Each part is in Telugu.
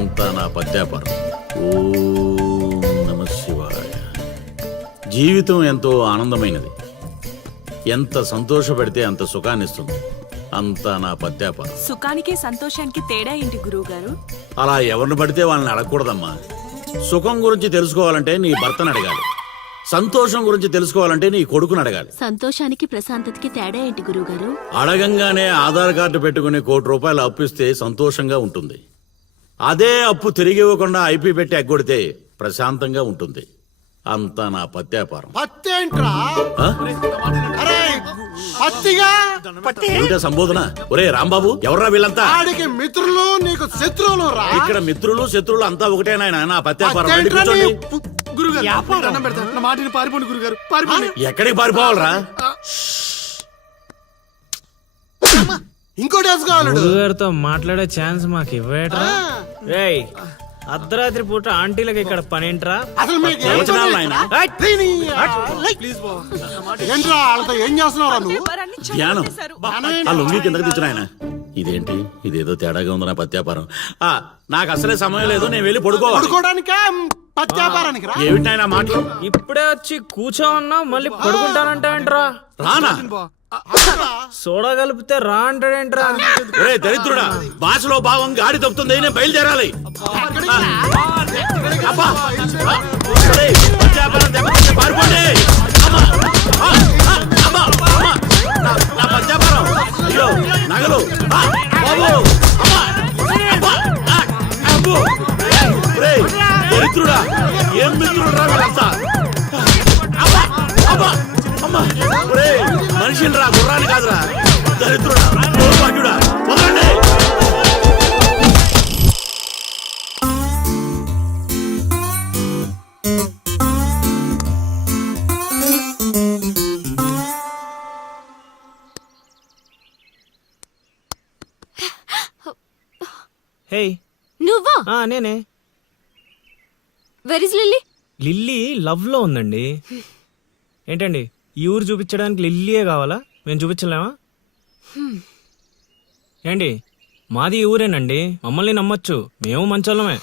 అంతా నా పత్యాపారం. ఓం నమః శివాయ. జీవితం ఎంతో ఆనందమైనది. ఎంత సంతోషపడితే అంత సుఖాన్నిస్తుంది. అంతా నా పత్యాపారం. సుఖానికి సంతోషానికి తేడా ఏంటి గురువుగారు? అలా ఎవరిని పడితే వాళ్ళని అడగకూడదమ్మా. సుఖం గురించి తెలుసుకోవాలంటే నీ భర్తను అడగాలి. సంతోషం గురించి తెలుసుకోవాలంటే నీ కొడుకుని అడగాలి. సంతోషానికి ప్రశాంతతకి తేడా ఏంటి గురువుగారు? అడగంగానే ఆధార్ కార్డు పెట్టుకుని ₹1,00,00,000 అప్పు ఇస్తే సంతోషంగా ఉంటుంది. అదే అప్పు తిరిగి ఇవ్వకుండా ఐపీ పెట్టి ఎగ్గొడితే ప్రశాంతంగా ఉంటుంది. అంతా నా పత్యాపారం. ఏమిటా సంబోధన? ఒరే రాంబాబు, ఎవర్రా వీళ్ళంతా? మిత్రులు నీకు శత్రువులు రా. ఇక్కడ మిత్రులు శత్రువులు అంతా ఒకటే నాయన. నా పత్యాపారం. ఎక్కడికి పారిపోవాలరా? ఇంకోటి గురుగారితో మాట్లాడే ఛాన్స్ మాకు ఇవ్వేట్రా? రేయ్, అర్ధరాత్రి పూట ఆంటీలకి ఇక్కడ పనేంట్రా? అసలు మీకు ఏం చేస్తున్నారా నువ్వు? ధ్యానం. ఆ లుంగి కిందకి తెచ్చిన ఆయన. ఇదేంటి, ఇదేదో తేడాగా ఉంది నా పత్యాపారం. నాకు అసలే సమయం లేదు, నేను వెళ్ళి పడుకోవడానికా పత్యాపారానికి రా. ఏమిటి ఆయన మాటలు? ఇప్పుడే వచ్చి కూర్చో అన్నావు, మళ్ళీ పడుకుంటానంటా రానా? సోడా కలిపితే రా అంటాడేంట్రా? ఒరే దరిద్రుడా, భాషలో భావం గాడి తప్పుతుంది. నేను బయలుదేరాలి. అబ్బా, ఒరేయ్, పత్యాపారం దెబ్బతింటే పారిపోండి. అమ్మా, అమ్మా, అమ్మా, నా పత్యాపారం. అయ్యో, నగలు. బాబు, అమ్మా, అబ్బా, అబ్బో. ఒరేయ్ దరిద్రుడా, ఏం మిత్రుడురా వీళ్ళంతా? అబ్బా, అబ్బా, అమ్మా. ఒరేయ్ మనిషిని రా, గుర్రాన్ని కాదురా. దరిద్రుడా, దౌర్భాగ్యుడా, వదలండి. హే, నువ్వా? నేనే. Where is lily? Lily love లో ఉందండి. ఏంటండి, ఈ ఊరు చూపించడానికి లిల్లీయే కావాలా? మేము చూపించలేమా? ఏంటి, మాది ఈ ఊరేనండి, మమ్మల్ని నమ్మొచ్చు, మేము మంచోళ్ళమే.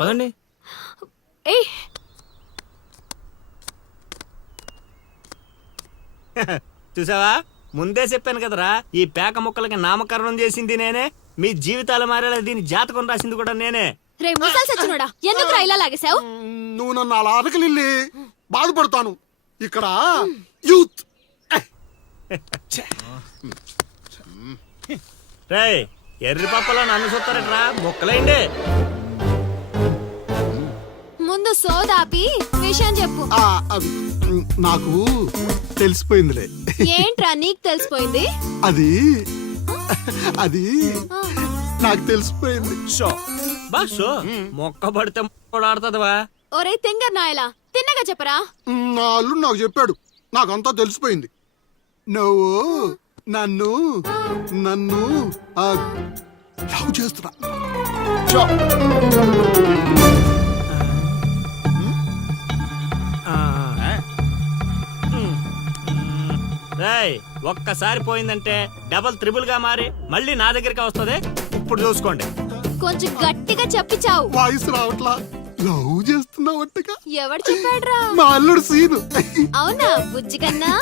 పదండి. చూసావా, ముందే చెప్పాను కదరా, ఈ పేక ముక్కలకి నామకరణం చేసింది నేనే. మీ జీవితాలు మారేలా దీని జాతకం రాసింది కూడా నేనే. రే ముసలి సచ్చినోడా, ఎందుకు రా ఇలా లాగేశావు? నువ్వు నన్ను అలా అడగలిల్లి, బాధపడతాను. ఇక్కడ యూత్. రేయ్, ఎర్రి పప్పలో నన్ను చూస్తారట్రా, ముక్కలేండి. ముందు సోదాపి విషయం చెప్పు. నాకు తెలిసిపోయిందిలే. ఏంట్రా నీకు తెలిసిపోయింది? అది అది నాకు తెలిసిపోయింది. షో మొక్క పడితే ఆడుతుందివా? ఒరే తింగర్ నాయలా, తిన్నగా చెప్పరా. నా అల్లుడు నాకు చెప్పాడు, నాకంతా తెలిసిపోయింది. నువ్వు నన్ను నన్ను లవ్ చేస్తున్నా. రేయ్, ఒక్కసారి పోయిందంటే డబల్ త్రిబుల్ గా మారి మళ్ళీ నా దగ్గరికి వస్తుంది. ఇప్పుడు చూసుకోండి. కొంచెం గట్టిగా చెప్పిచావు. వాయిస్ రావట్లా. లవ్ చేస్తున్నావట్టుగా. ఎవడు చెప్పాడ్రా? మా అల్లుడు సీను. అవునా బుజ్జి కన్నా?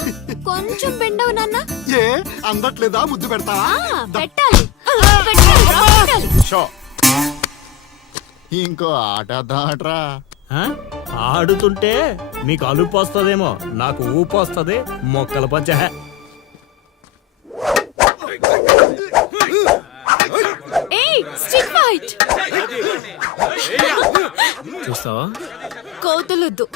కొంచెం బెండవు నాన్న. ఏ అందట్లేదా? ముద్దు పెడతావా? పెట్టాలి, పెట్టాలి. ఇంకో ఆట ఆడరా. ఆడుతుంటే మీకు అలుపు వస్తుందేమో, నాకు ఊపు వస్తుంది. మొక్కల పంచ. చూస్తావా? కోతులొద్దు.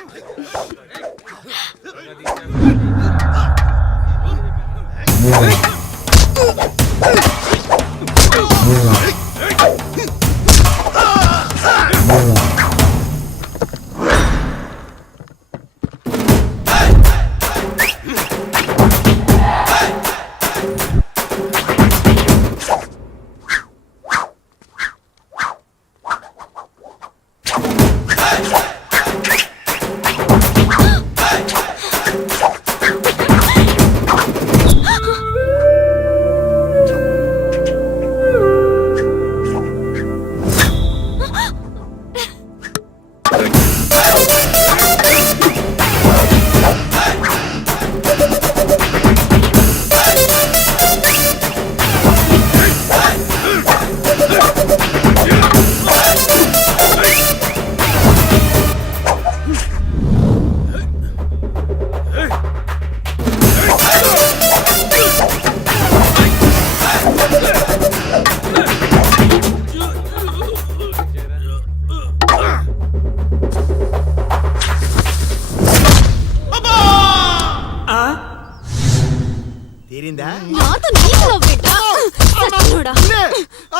సచ్చినోడా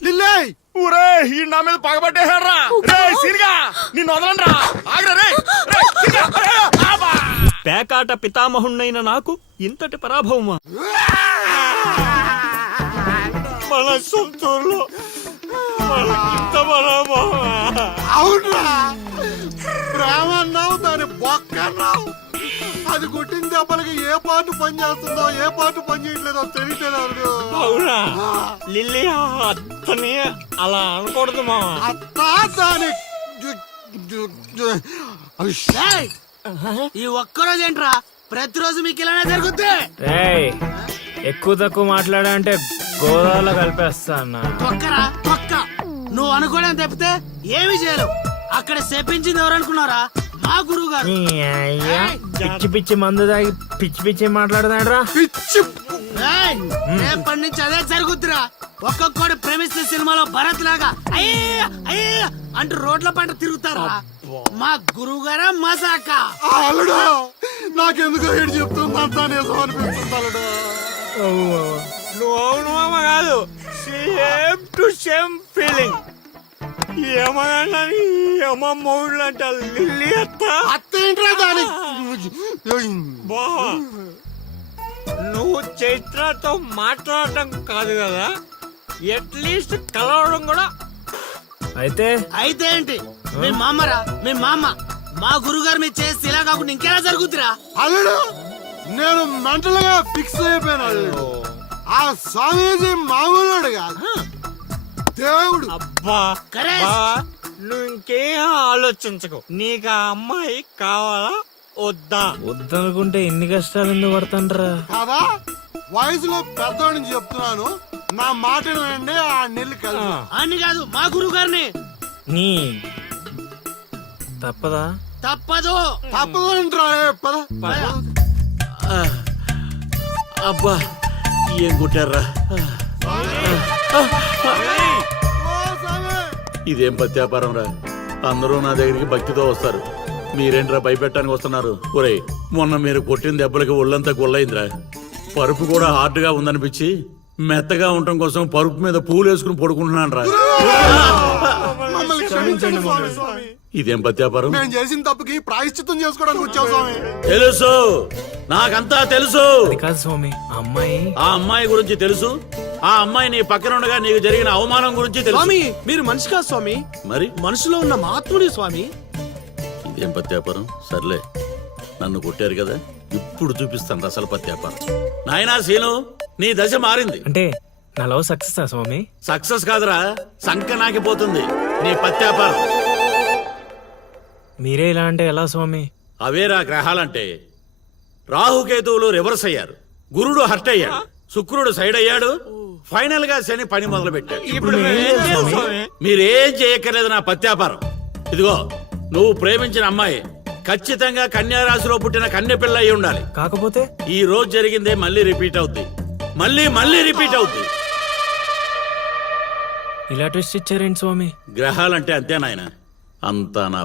లిల్లే ఊరే ఈ నా మీద పగబట్టేశాడ్రా రేయ్ సిరిగా నిన్ను వదలండ్రా ఆగ్రా రేయ్ రేయ్ సిరిగా పేకాట పితామహుణ్ణైన నాకు ఇంతటి పరాభవమా మన సొంతూరులో మనకింత పరాభవమా అవునరా ప్రేమ అన్నావు దాని బొక్క అన్నావు అది కొట్టిన దెబ్బలకి ఏ పాటు పని చేస్తుందో ఏ పాటు పని చేయట్లేదో తెలియట్లేదు అవునా లిల్లీ అత్తని అలా అనకూడదు మా అత్తా దాని ఈ ఒక్కరోజు ఏంట్రా ప్రతిరోజు మీకు ఇలానే జరుగుద్ది రేయ్ ఎక్కువ తక్కువ మాట్లాడా అంటే గోదావరిలో కలిపేస్తా అన్న తొక్కరా తొక్క నువ్వు అనుకోవడం తప్పితే ఏమి చేయలేవు అక్కడ చెప్పించింది ఎవరనుకున్నారా మా గురువు గారు నీ అయ్యా పిచ్చి పిచ్చి మందు తాగి పిచ్చి పిచ్చి మాట్లాడుతున్నాడు పిచ్చి రేపటి నుంచి అదే జరుగుద్దిరా ఒక్కొక్కడు ప్రేమిస్తే సినిమాలో భరత్ లాగా అయ్యా అయ్యా అంటూ రోడ్ల పంట తిరుగుతారా మా గురువు గారా మసాక అల్లుడు నాకెందుకో ఏడు చెప్తుంది అంతా నిజం అనిపిస్తుంది అల్లుడు నువ్వు అవును మామ కాదు సేమ్ టు సేమ్ ఫీలింగ్ ఏమన్నా అమ్మ మూడు అంట లిల్లీ అత్త అత్త ఏంట్రా దాని బావా నువ్వు చైత్రతో మాట్లాడటం కాదు కదా అట్లీస్ట్ కలవడం కూడా అయితే అయితే ఏంటి మీ మామరా మీ మామ మా గురువు గారు మీరు చేసి ఇలా కాకుండా ఇంకెలా జరుగుద్దిరా అల్లుడు నేను మెంటల్ గా ఫిక్స్ అయిపోయాను అల్లుడు ఆ స్వామీజీ మామూలుడు కాదు దేవుడు అబ్బా కరేష్. బావా, నువ్వు ఇంకేం ఆలోచించకు నీకు ఆ అమ్మాయి కావాలా వద్దా వద్దనుకుంటే ఎన్ని కష్టాలు ఎందుకు పడతాండ్రా కాదా వయసులో పెద్దవాడిని చెప్తున్నాను నా మాట వినండి ఆ నెల్లి కలిసి అని కాదు మా గురువు గారిని నీ తప్పదా తప్పదు తప్పదంటరా పద అబ్బా ఏం కొట్టారా ఓ స్వామి ఇదేం పత్యాపారం రా అందరూ నా దగ్గరికి భక్తితో వస్తారు మీరేంట్రా భయపెట్టడానికి వస్తున్నారు ఒరేయ్ మొన్న మీరు కొట్టిన దెబ్బలకి ఒళ్ళంతా గొల్లైందిరా పరుపు కూడా హార్డ్ గా ఉందనిపించి మెత్తగా ఉండటం కోసం పరుపు మీద పూలు వేసుకుని పడుకుంటున్నాను రా మమ్మల్ని క్షమించండి స్వామి ఇదేం పత్యాపారం మేము చేసిన తప్పుకి ప్రాయశ్చిత్తం చేసుకోవడానికి వచ్చావు స్వామి తెలుసు నాకంతా తెలుసు అది కాదు స్వామి ఆ అమ్మాయి ఆ అమ్మాయి గురించి తెలుసు ఆ అమ్మాయి నీ పక్కన ఉండగా నీకు జరిగిన అవమానం గురించి తెలుసు స్వామి మీరు మనిషి కాదు స్వామి మరి మనసులో ఉన్న మహాత్ముడి స్వామి ఇదేం పత్యాపారం సర్లే నన్ను కొట్టారు కదా ఇప్పుడు చూపిస్తాను అసలు పత్యాపారం నాయనా సీను నీ దశ మారింది అంటే నా లవ్ సక్సెస్ స్వామి సక్సెస్ కాదురా సంక నాకిపోతుంది నీ పత్యాపారం మీరే ఇలా అంటే ఎలా స్వామి అవేరా గ్రహాలంటే రాహుకేతువులు రివర్స్ అయ్యారు గురుడు హర్ట్ అయ్యాడు శుక్రుడు సైడ్ అయ్యాడు ఫైనల్ గా శని పని మొదలు పెట్టాడు ఇప్పుడు మేమేం చేయాలి స్వామి? మీరేం చేయక్కర్లేదు నా పత్యాపారం ఇదిగో నువ్వు ప్రేమించిన అమ్మాయి ఖచ్చితంగా కన్యారాశిలో పుట్టిన కన్య పిల్ల అయి ఉండాలి కాకపోతే ఈ రోజు జరిగిందే మళ్ళీ రిపీట్ అవుద్ది మళ్ళీ రిపీట్ అవుద్ది ఇలా ట్విస్ట్ ఇచ్చారేంటి స్వామి గ్రహాలంటే అంతే నాయన అంతా నా